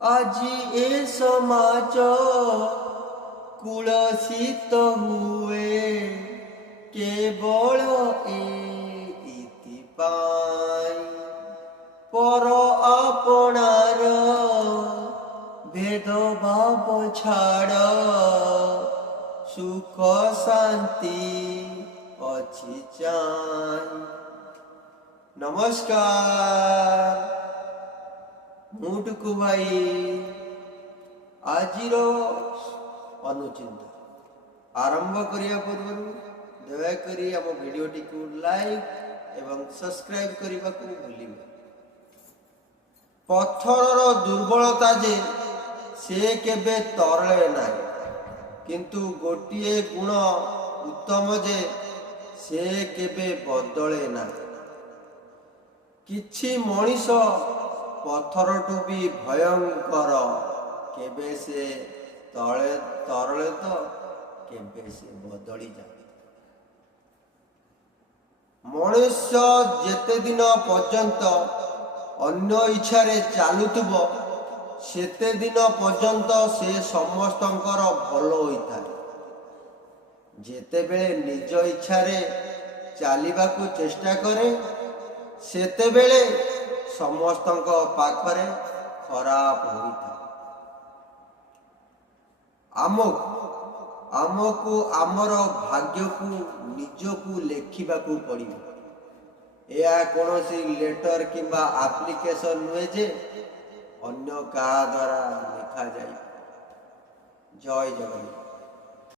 আজি এ সমাজ কুলসিত হুয়ে কেবল ইতিপাই পর আপনার ভেদভাব ছাড় সুখ শান্তি অছি চাই। নমস্কার, ମୁଁ ଟୁକୁ ଭାଇ ଆଜିର ଅନୁଚିନ୍ତା ଆରମ୍ଭ କରିବା ପୂର୍ବରୁ ଦୟାକରି ଆମ ଭିଡ଼ିଓଟିକୁ ଲାଇକ୍ ଏବଂ ସବସ୍କ୍ରାଇବ୍ କରିବାକୁ ଭୁଲିବେ। ପଥରର ଦୁର୍ବଳତା ଯେ ସେ କେବେ ତରଳେ ନାହିଁ, କିନ୍ତୁ ଗୋଟିଏ ଗୁଣ ଉତ୍ତମ ଯେ ସେ କେବେ ବଦଳେ ନାହିଁ। କିଛି ମଣିଷ ପଥରଠୁ ବି ଭୟଙ୍କର, କେବେ ସେ ତରଳେ ତ କେବେ ସେ ବଦଳିଯାଏ। ମଣିଷ ଯେତେ ଦିନ ପର୍ଯ୍ୟନ୍ତ ଅନ୍ୟ ଇଚ୍ଛାରେ ଚାଲୁଥିବ ସେତେ ଦିନ ପର୍ଯ୍ୟନ୍ତ ସେ ସମସ୍ତଙ୍କର ଭଲ ହୋଇଥାଏ। ଯେତେବେଳେ ନିଜ ଇଚ୍ଛାରେ ଚାଲିବାକୁ ଚେଷ୍ଟା କରେ ସେତେବେଳେ ସମସ୍ତଙ୍କ ପାଖରେ ଖରାପ ହୋଇଥାଏ। ଆମକୁ ଆମର ଭାଗ୍ୟକୁ ନିଜକୁ ଲେଖିବାକୁ ପଡ଼ିବ। ଏହା କୌଣସି ଲେଟର କିମ୍ବା ଆପ୍ଲିକେସନ ନୁହେଁ ଯେ ଅନ୍ୟ କାହା ଦ୍ୱାରା ଲେଖାଯାଇ। ଜୟ ଜଗନ୍ନାଥ।